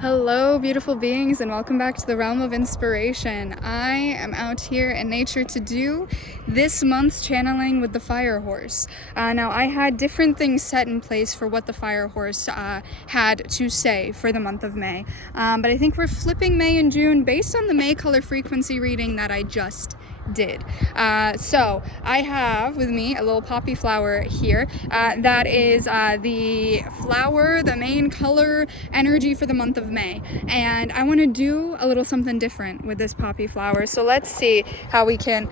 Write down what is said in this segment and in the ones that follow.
Hello, beautiful beings, and welcome back to the Realm of Inspiration. I am out here in nature to do this month's channeling with the Fire Horse. Now, I had different things set in place for what the Fire Horse had to say for the month of May, but I think we're flipping May and June based on the May color frequency reading that I just did. So I have with me a little poppy flower here. That is the flower, the main color energy for the month of May. And I want to do a little something different with this poppy flower. So let's see how we can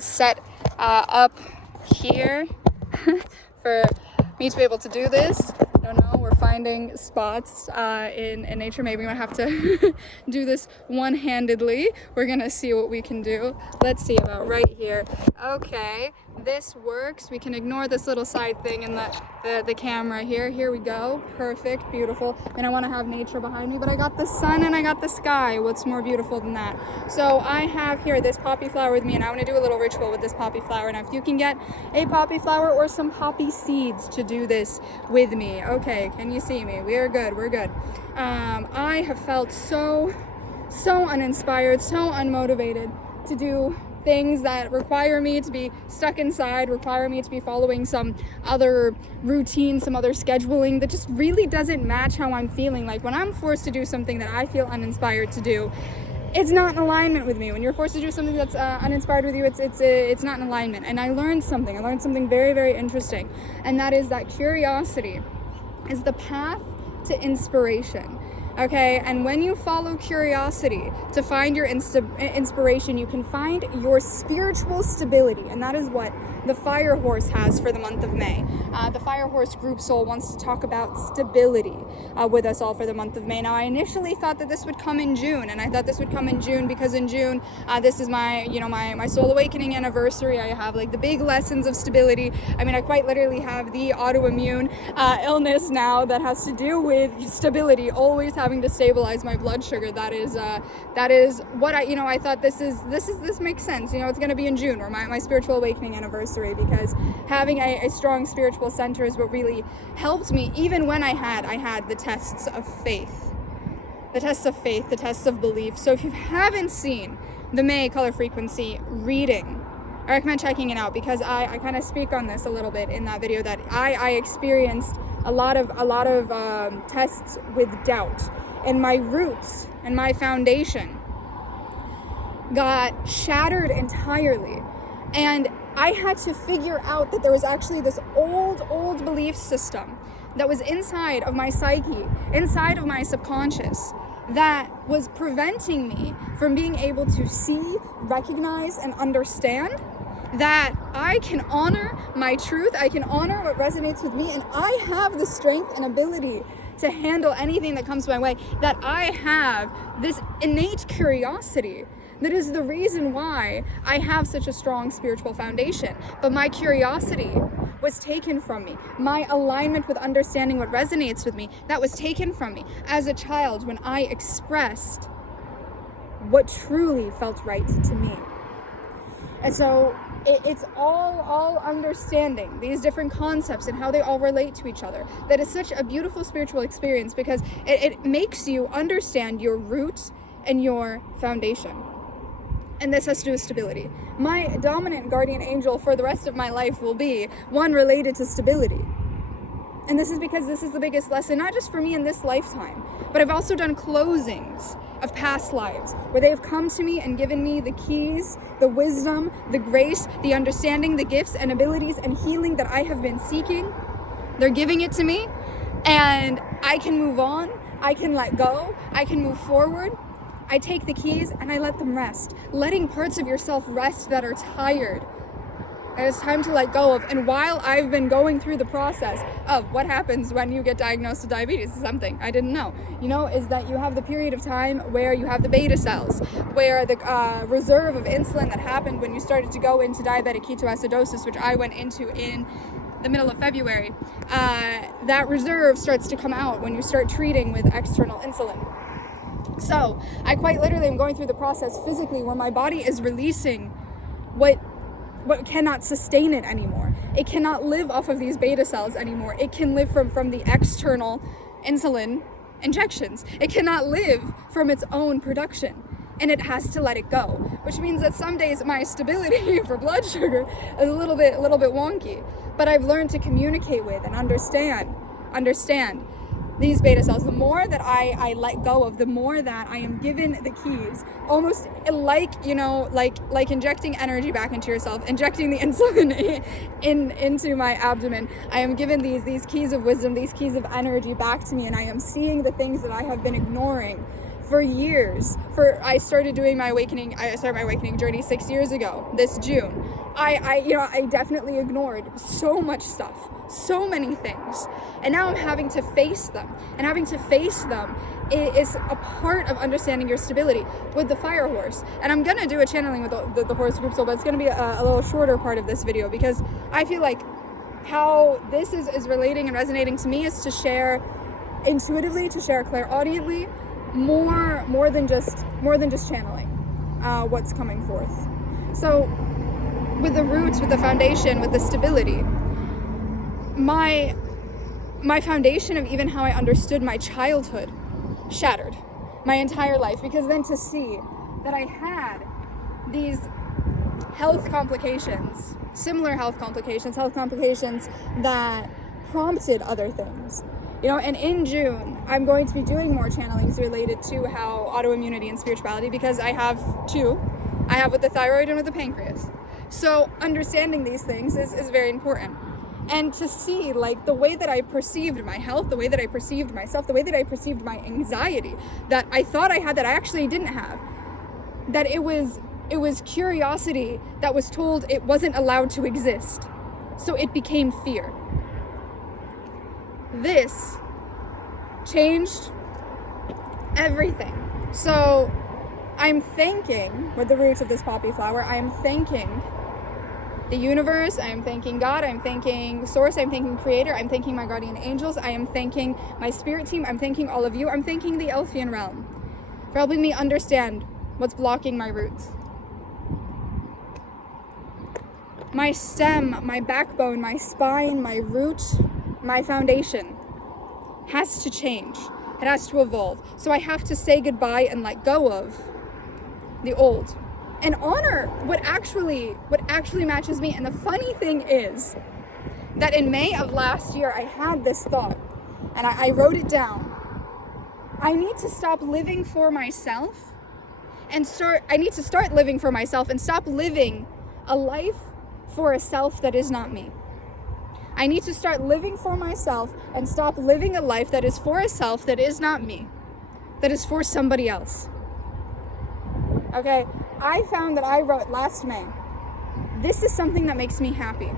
set up here for me to be able to do this. I don't know, we're finding spots in nature. Maybe we're gonna have to do this one-handedly. We're gonna see what we can do. Let's see about right here. Okay, this works. We can ignore this little side thing in the camera here. Here we go. Perfect, beautiful. And I want to have nature behind me, but I got the sun and I got the sky. What's more beautiful than that? So I have here this poppy flower with me, and I want to do a little ritual with this poppy flower. Now, if you can get a poppy flower or some poppy seeds to do this with me. Okay, can you see me? We are good, we're good. I have felt so uninspired, so unmotivated to do things that require me to be stuck inside, require me to be following some other routine, some other scheduling that just really doesn't match how I'm feeling. Like when I'm forced to do something that I feel uninspired to do, it's not in alignment with me. When you're forced to do something that's uninspired with you, it's not in alignment. And I learned something very, very interesting, and that is that curiosity is the path to inspiration. Okay, and when you follow curiosity to find your inspiration, you can find your spiritual stability, and that is what the Fire Horse has for the month of May. The Fire Horse group soul wants to talk about stability with us all for the month of May. Now, I initially thought that this would come in June, and I thought this would come in June because in June, this is my soul awakening anniversary. I have like the big lessons of stability. I mean, I quite literally have the autoimmune illness now that has to do with stability, always having to stabilize my blood sugar. That is what I thought this makes sense. It's going to be in June, or my spiritual awakening anniversary, because having a strong spiritual center is what really helped me, even when I had the tests of faith, the tests of belief. So if you haven't seen the May color frequency reading, I recommend checking it out, because I kind of speak on this a little bit in that video, that I experienced a lot of tests with doubt, and my roots and my foundation got shattered entirely. And I had to figure out that there was actually this old belief system that was inside of my psyche, inside of my subconscious, that was preventing me from being able to see, recognize, and understand that I can honor my truth, I can honor what resonates with me, and I have the strength and ability to handle anything that comes my way, that I have this innate curiosity that is the reason why I have such a strong spiritual foundation. But my curiosity was taken from me. My alignment with understanding what resonates with me, that was taken from me as a child when I expressed what truly felt right to me. And so it's all understanding these different concepts and how they all relate to each other. That is such a beautiful spiritual experience, because it makes you understand your root and your foundation. And this has to do with stability. My dominant guardian angel for the rest of my life will be one related to stability. And this is because this is the biggest lesson, not just for me in this lifetime, but I've also done closings of past lives where they've come to me and given me the keys, the wisdom, the grace, the understanding, the gifts and abilities and healing that I have been seeking. They're giving it to me, and I can move on, I can let go, I can move forward. I take the keys and I let them rest. Letting parts of yourself rest that are tired, and it's time to let go of. And while I've been going through the process of what happens when you get diagnosed with diabetes, something I didn't know, is that you have the period of time where you have the beta cells, where the reserve of insulin that happened when you started to go into diabetic ketoacidosis, which I went into in the middle of February, that reserve starts to come out when you start treating with external insulin. So I quite literally am going through the process physically where my body is releasing what cannot sustain it anymore. It cannot live off of these beta cells anymore. It can live from the external insulin injections. It cannot live from its own production, and it has to let it go, which means that some days my stability for blood sugar is a little bit wonky, but I've learned to communicate with and understand these beta cells. The more that I let go of, the more that I am given the keys, almost like, like injecting energy back into yourself, injecting the insulin into my abdomen. I am given these keys of wisdom, these keys of energy back to me, and I am seeing the things that I have been ignoring for years. I started my awakening journey 6 years ago, this June. I definitely ignored so much stuff, so many things, and now I'm having to face them. And having to face them is a part of understanding your stability with the fire horse. And I'm gonna do a channeling with the horse group soul, but it's gonna be a little shorter part of this video, because I feel like how this is relating and resonating to me is to share intuitively, to share clairaudiently, more than just channeling what's coming forth. So with the roots, with the foundation, with the stability, my foundation of even how I understood my childhood shattered my entire life, because then to see that I had these health complications, similar health complications that prompted other things. And in June, I'm going to be doing more channelings related to how autoimmunity and spirituality, because I have two. I have with the thyroid and with the pancreas. So understanding these things is very important. And to see like the way that I perceived my health, the way that I perceived myself, the way that I perceived my anxiety that I thought I had that I actually didn't have, that it was curiosity that was told it wasn't allowed to exist. So it became fear. This changed everything. So I'm thanking, with the roots of this poppy flower, I am thanking the universe, I am thanking God, I'm thanking Source, I'm thanking Creator, I'm thanking my guardian angels, I am thanking my spirit team, I'm thanking all of you, I'm thanking the Elfian Realm for helping me understand what's blocking my roots. My stem, my backbone, my spine, my root, my foundation has to change. It has to evolve. So I have to say goodbye and let go of the old and honor what actually matches me. And the funny thing is that in May of last year, I had this thought and I wrote it down. I need to stop living for myself and start living for myself and stop living a life for a self that is not me. I need to start living for myself and stop living a life that is for a self that is not me, that is for somebody else. Okay, I found that I wrote last May, this is something that makes me happy.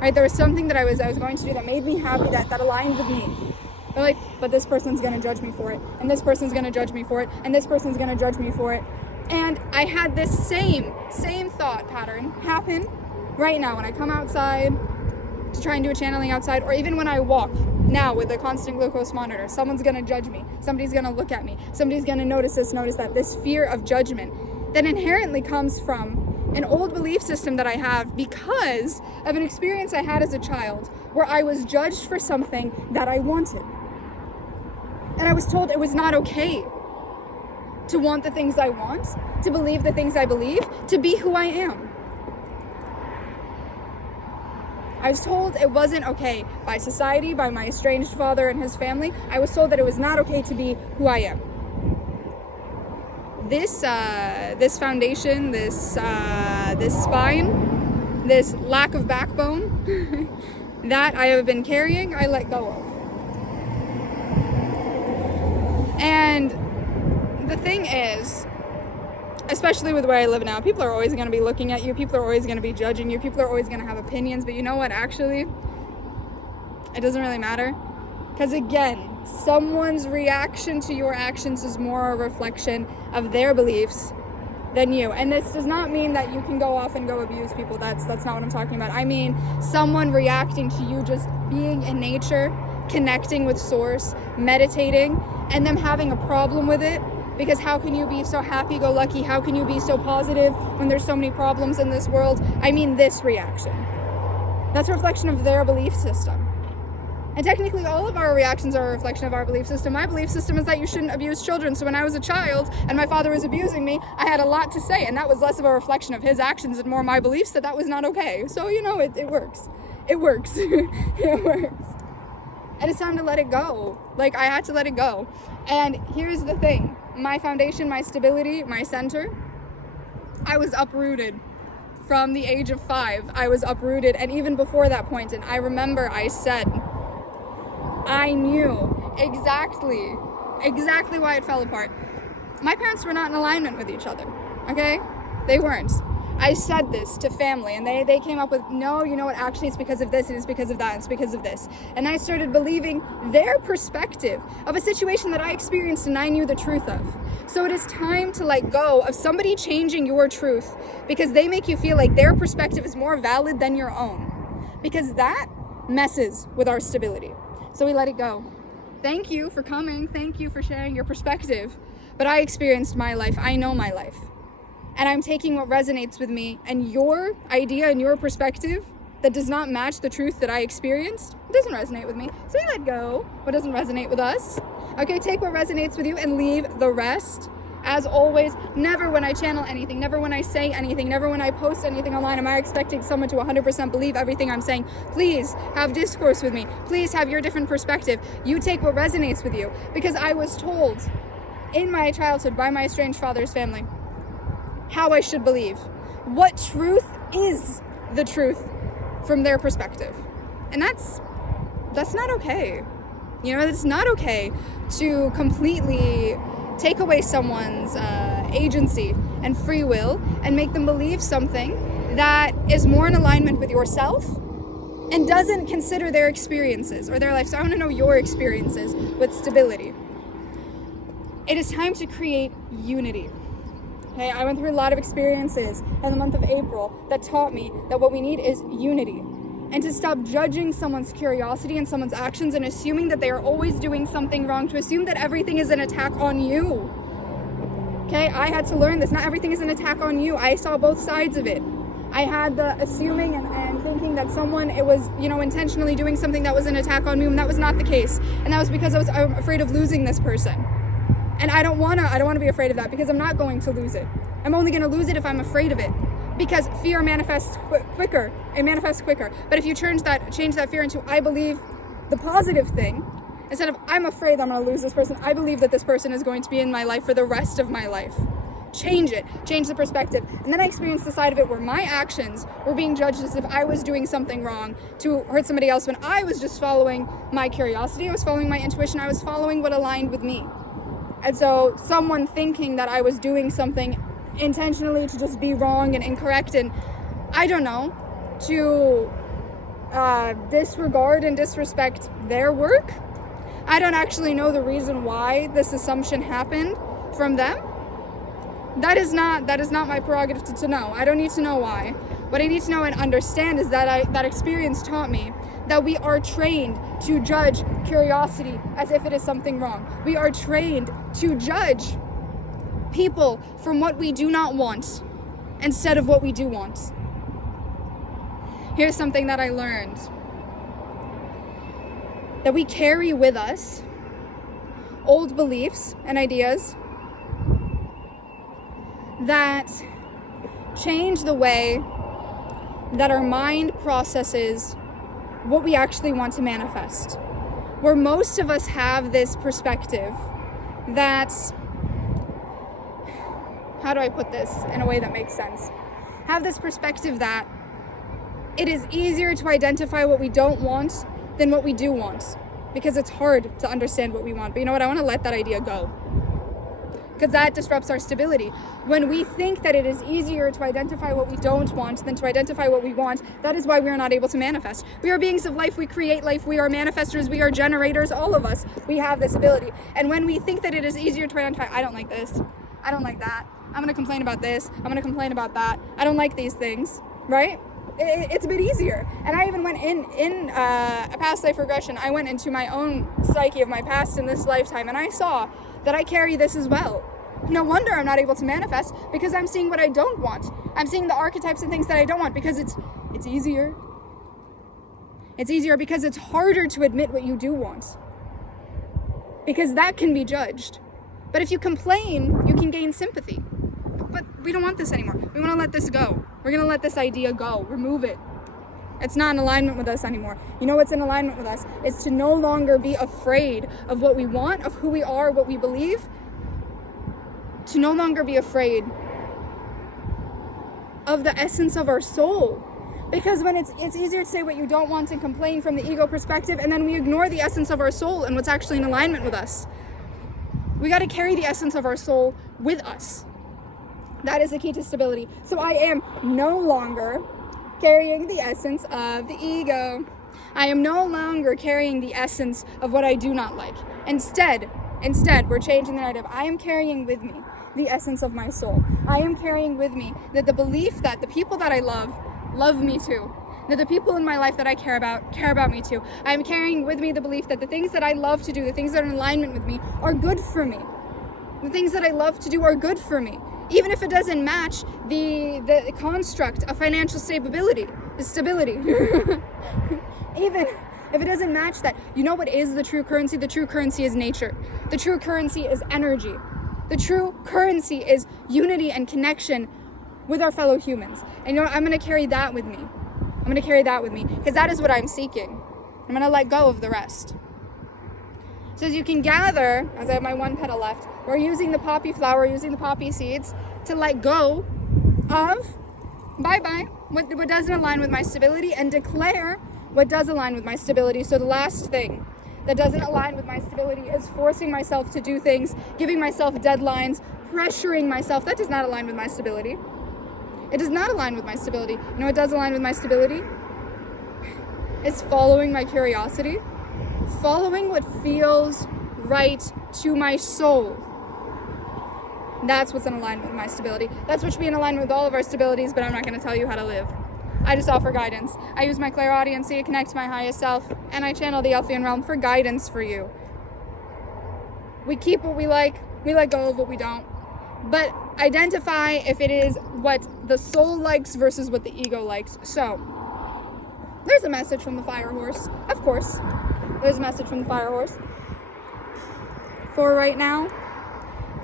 Right, there was something that I was going to do that made me happy, that aligned with me. But this person's gonna judge me for it, and this person's gonna judge me for it, and this person's gonna judge me for it. And I had this same thought pattern happen right now when I come outside to try and do a channeling outside, or even when I walk now with a constant glucose monitor. Someone's gonna judge me, somebody's gonna look at me, somebody's gonna notice that, this fear of judgment that inherently comes from an old belief system that I have because of an experience I had as a child where I was judged for something that I wanted. And I was told it was not okay to want the things I want, to believe the things I believe, to be who I am. I was told it wasn't okay by society, by my estranged father and his family. I was told that it was not okay to be who I am. This foundation, this spine, this lack of backbone that I have been carrying, I let go of. And the thing is, especially with where I live now, people are always going to be looking at you, people are always going to be judging you, people are always going to have opinions, but you know what, actually, it doesn't really matter. Because again, someone's reaction to your actions is more a reflection of their beliefs than you. And this does not mean that you can go off and go abuse people. That's not what I'm talking about. I mean, someone reacting to you just being in nature, connecting with Source, meditating, and them having a problem with it. Because how can you be so happy-go-lucky? How can you be so positive when there's so many problems in this world? I mean, this reaction. That's a reflection of their belief system. And technically all of our reactions are a reflection of our belief system. My belief system is that you shouldn't abuse children. So when I was a child and my father was abusing me, I had a lot to say. And that was less of a reflection of his actions and more my beliefs that was not okay. So, you know, it works. It works. It works. And it's time to let it go. Like, I had to let it go. And here's the thing. My foundation, my stability, my center, I was uprooted. From the age of 5, I was uprooted. And even before that point, and I remember I said, I knew exactly why it fell apart. My parents were not in alignment with each other, okay? They weren't. I said this to family, and they came up with, no, you know what, actually it's because of this, it is because of that, it's because of this. And I started believing their perspective of a situation that I experienced and I knew the truth of. So it is time to let go of somebody changing your truth because they make you feel like their perspective is more valid than your own. Because that messes with our stability. So we let it go. Thank you for coming. Thank you for sharing your perspective. But I experienced my life. I know my life. And I'm taking what resonates with me, and your idea and your perspective that does not match the truth that I experienced, it doesn't resonate with me. So we let go what doesn't resonate with us. Okay, take what resonates with you and leave the rest. As always, never when I channel anything, never when I say anything, never when I post anything online am I expecting someone to 100% believe everything I'm saying. Please have discourse with me. Please have your different perspective. You take what resonates with you. Because I was told in my childhood by my estranged father's family how I should believe. What truth is the truth from their perspective. And that's not okay. You know, it's not okay to completely take away someone's agency and free will and make them believe something that is more in alignment with yourself and doesn't consider their experiences or their life. So I want to know your experiences with stability. It is time to create unity. Okay, I went through a lot of experiences in the month of April that taught me that what we need is unity. And to stop judging someone's curiosity and someone's actions and assuming that they are always doing something wrong, to assume that everything is an attack on you. Okay, I had to learn this. Not everything is an attack on you. I saw both sides of it. I had the assuming and thinking that someone, it was, you know, intentionally doing something that was an attack on me, and that was not the case. And that was because I'm afraid of losing this person. And I don't want to be afraid of that because I'm not going to lose it. I'm only going to lose it if I'm afraid of it. Because fear manifests quicker. It manifests quicker. But if you change that fear into I believe the positive thing, instead of I'm afraid I'm going to lose this person, I believe that this person is going to be in my life for the rest of my life. Change it. Change the perspective. And then I experienced the side of it where my actions were being judged as if I was doing something wrong to hurt somebody else when I was just following my curiosity. I was following my intuition. I was following what aligned with me. And so someone thinking that I was doing something intentionally to just be wrong and incorrect and, I don't know, to disregard and disrespect their work. I don't actually know the reason why this assumption happened from them. That is not my prerogative to know. I don't need to know why. What I need to know and understand is that that experience taught me that we are trained to judge curiosity as if it is something wrong. We are trained to judge people from what we do not want instead of what we do want. Here's something that I learned. That we carry with us old beliefs and ideas that change the way that our mind processes what we actually want to manifest. Where most of us have this perspective that, how do I put this in a way that makes sense? Have this perspective that it is easier to identify what we don't want than what we do want, because it's hard to understand what we want. But you know what? I want to let that idea go, because that disrupts our stability. When we think that it is easier to identify what we don't want than to identify what we want, that is why we are not able to manifest. We are beings of life, we create life, we are manifestors, we are generators, all of us, we have this ability. And when we think that it is easier to identify, I don't like this, I don't like that, I'm gonna complain about this, I'm gonna complain about that, I don't like these things, right? It's a bit easier. And I even went in a past life regression, I went into my own psyche of my past in this lifetime, and I saw that I carry this as well. No wonder I'm not able to manifest, because I'm seeing what I don't want. I'm seeing the archetypes and things that I don't want because it's easier. It's easier because it's harder to admit what you do want, because that can be judged. But if you complain, you can gain sympathy. But we don't want this anymore. We want to let this go. We're going to let this idea go. Remove it. It's not in alignment with us anymore. You know what's in alignment with us? It's to no longer be afraid of what we want, of who we are, what we believe. To no longer be afraid of the essence of our soul. Because when it's easier to say what you don't want and complain from the ego perspective, and then we ignore the essence of our soul and what's actually in alignment with us. We got to carry the essence of our soul with us. That is the key to stability. So I am no longer carrying the essence of the ego. I am no longer carrying the essence of what I do not like. Instead, we're changing the narrative. I am carrying with me the essence of my soul. I am carrying with me that the belief that the people that I love me too. That the people in my life that I care about me too. I am carrying with me the belief that the things that I love to do, the things that are in alignment with me, are good for me. The things that I love to do are good for me. Even if it doesn't match the construct of financial stability. Even if it doesn't match that. You know what is the true currency? The true currency is nature. The true currency is energy. The true currency is unity and connection with our fellow humans. And you know what? I'm going to carry that with me. Because that is what I'm seeking. I'm going to let go of the rest. So as you can gather, as I have my one petal left, we're using the poppy flower, using the poppy seeds to let go of bye-bye what doesn't align with my stability, and declare what does align with my stability. So the last thing that doesn't align with my stability is forcing myself to do things, giving myself deadlines, pressuring myself. That does not align with my stability. It does not align with my stability. You know what does align with my stability? It's following my curiosity, following what feels right to my soul. That's what's in alignment with my stability. That's what should be in alignment with all of our stabilities, but I'm not going to tell you how to live. I just offer guidance. I use my clairaudience to connect to my highest self, and I channel the Elfian Realm for guidance for you. We keep what we like, we let go of what we don't. But identify if it is what the soul likes versus what the ego likes. So, there's a message from the fire horse. Of course, there's a message from the fire horse. For right now,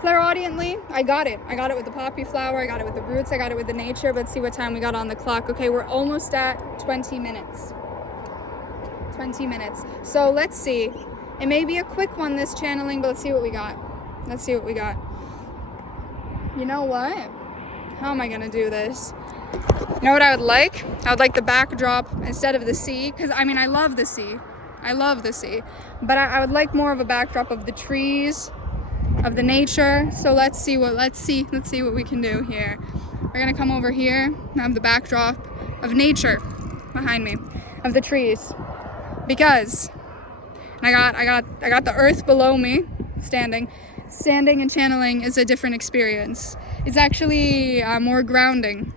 clairaudiently, I got it. I got it with the poppy flower, I got it with the roots, I got it with the nature. But see what time we got on the clock. Okay, we're almost at 20 minutes. 20 minutes. So let's see. It may be a quick one, this channeling, but let's see what we got. You know what? How am I gonna do this? You know what I would like? I would like the backdrop instead of the sea, because I mean, I love the sea. But I would like more of a backdrop of the trees, of the nature. So let's see what we can do here. We're gonna come over here and have the backdrop of nature behind me, of the trees, because I got the earth below me, standing and channeling is a different experience. It's actually more grounding,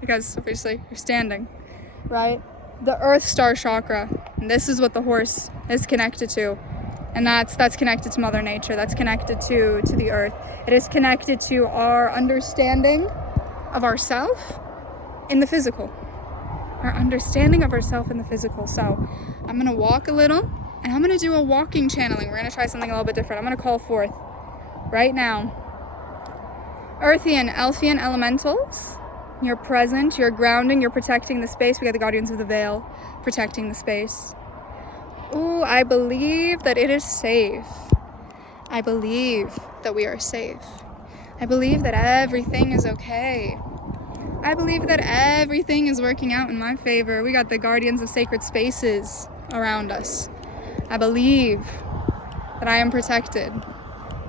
because obviously you're standing, right? The earth star chakra, and this is what the horse is connected to, and that's connected to Mother Nature. That's connected to the earth. It is connected to our understanding of ourself in the physical. So I'm gonna walk a little, and I'm gonna do a walking channeling. We're gonna try something a little bit different. I'm gonna call forth right now Elfian elementals. You're present, you're grounding, you're protecting the space. We got the guardians of the veil protecting the space. Ooh, I believe that it is safe. I believe that we are safe. I believe that everything is okay. I believe that everything is working out in my favor. We got the guardians of sacred spaces around us. I believe that I am protected.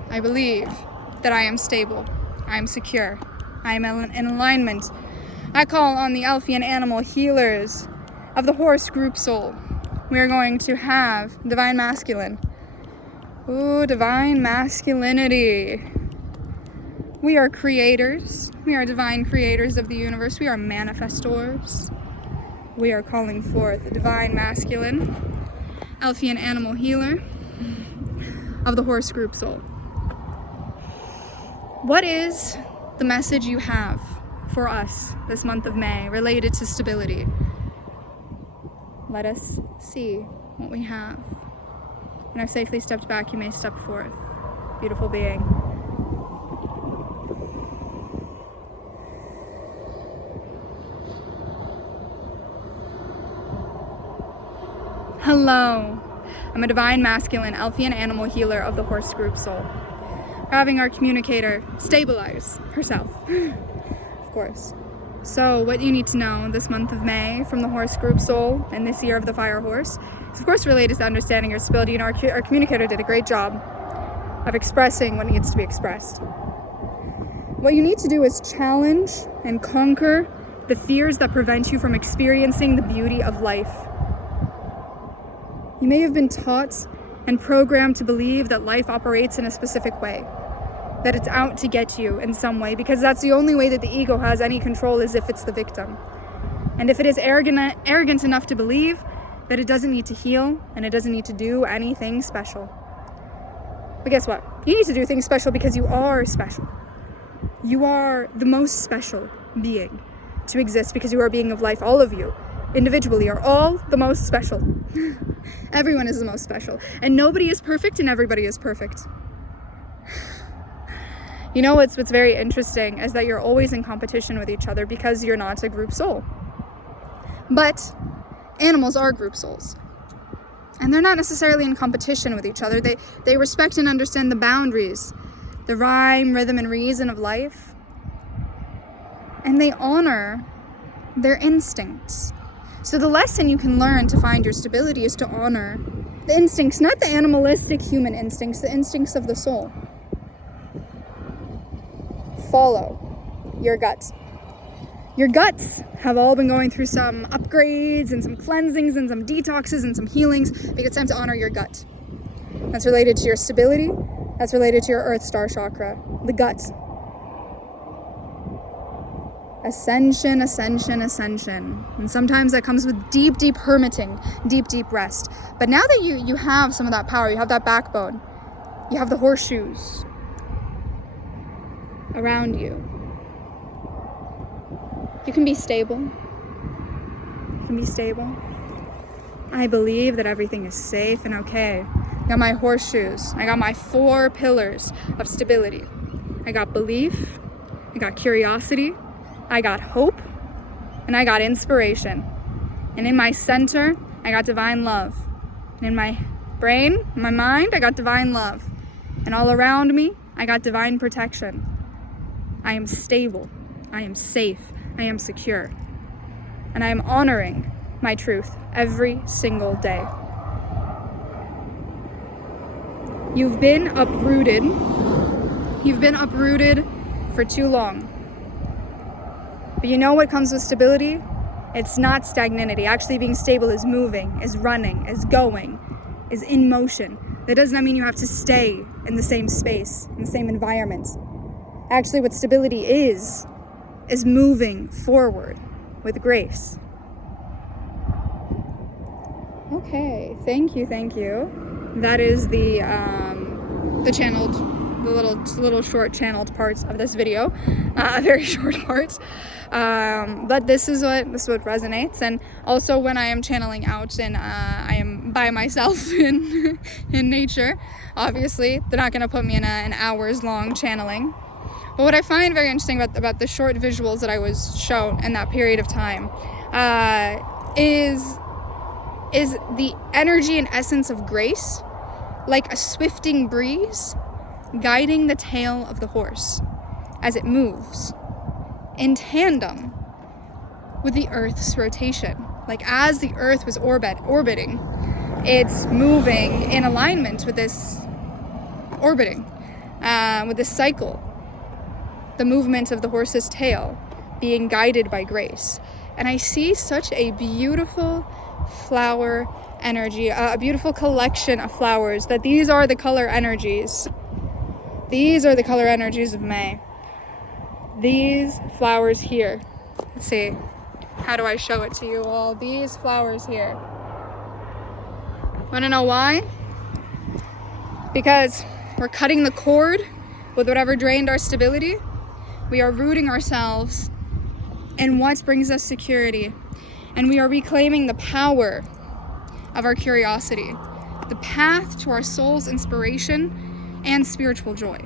I believe that I am stable. I am secure. I am in alignment. I call on the Elfian Animal Healers of the horse group soul. We are going to have divine masculine. Ooh, divine masculinity. We are creators. We are divine creators of the universe. We are manifestors. We are calling forth divine masculine, Elfian Animal Healer of the horse group soul. What is the message you have for us this month of May related to stability? let us see what we have. When I've safely stepped back, you may step forth. Beautiful being. Hello. I'm a divine masculine Elfian Animal Healer of the horse group soul. We're having our communicator stabilize herself, of course. So what you need to know this month of May from the horse group soul and this year of the fire horse is of course related to understanding your stability, and our communicator did a great job of expressing what needs to be expressed. What you need to do is challenge and conquer the fears that prevent you from experiencing the beauty of life. You may have been taught and programmed to believe that life operates in a specific way, that it's out to get you in some way, because that's the only way that the ego has any control, is if it's the victim. And if it is arrogant enough to believe that it doesn't need to heal and it doesn't need to do anything special. But guess what? You need to do things special because you are special. You are the most special being to exist, because you are a being of life. All of you individually are all the most special. Everyone is the most special. And nobody is perfect and everybody is perfect. You know what's very interesting is that you're always in competition with each other because you're not a group soul. But animals are group souls. And they're not necessarily in competition with each other. They respect and understand the boundaries, the rhyme, rhythm, and reason of life. And they honor their instincts. So the lesson you can learn to find your stability is to honor the instincts, not the animalistic human instincts, the instincts of the soul. Follow your guts. Your guts have all been going through some upgrades and some cleansings and some detoxes and some healings. I think it's time to honor your gut. That's related to your stability. That's related to your Earth Star chakra, the guts. Ascension, ascension, ascension. And sometimes that comes with deep, deep hermiting, deep, deep rest. But now that you have some of that power, you have that backbone, you have the horseshoes around you, you can be stable. You can be stable. I believe that everything is safe and okay. I got my horseshoes. I got my 4 pillars of stability. I got belief. I got curiosity. I got hope. And I got inspiration. And in my center, I got divine love. And in my brain, my mind, I got divine love. And all around me, I got divine protection. I am stable. I am safe. I am secure. And I am honoring my truth every single day. You've been uprooted. You've been uprooted for too long. But you know what comes with stability? It's not stagnancy. Actually, being stable is moving, is running, is going, is in motion. That does not mean you have to stay in the same space, in the same environment. Actually, what stability is moving forward with grace. Okay, thank you. That is the channeled, the little short channeled parts of this video, a very short part. But this is what resonates. And also when I am channeling out and I am by myself in nature, obviously they're not going to put me in an hours long channeling. But what I find very interesting about the short visuals that I was shown in that period of time is the energy and essence of grace, like a swifting breeze guiding the tail of the horse as it moves in tandem with the Earth's rotation. Like as the Earth was orbiting, it's moving in alignment with this orbiting, with this cycle. The movement of the horse's tail being guided by grace. And I see such a beautiful flower energy, a beautiful collection of flowers, that these are the color energies. These are the color energies of May. These flowers here. Let's see. How do I show it to you all? These flowers here. Want to know why? Because we're cutting the cord with whatever drained our stability. We are rooting ourselves in what brings us security. And we are reclaiming the power of our curiosity, the path to our soul's inspiration and spiritual joy.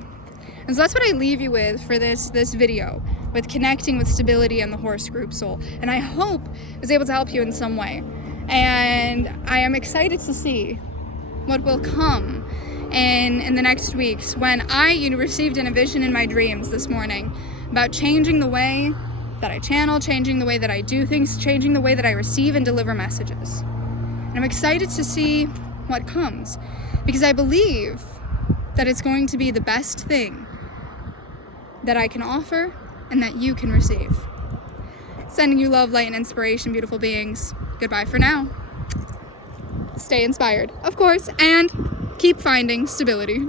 And so that's what I leave you with for this video, with connecting with stability and the horse group soul. And I hope I was able to help you in some way. And I am excited to see what will come in the next weeks, when I received in a vision in my dreams this morning about changing the way that I channel, changing the way that I do things, changing the way that I receive and deliver messages. And I'm excited to see what comes, because I believe that it's going to be the best thing that I can offer and that you can receive. Sending you love, light, and inspiration, beautiful beings. Goodbye for now. Stay inspired, of course, and keep finding stability.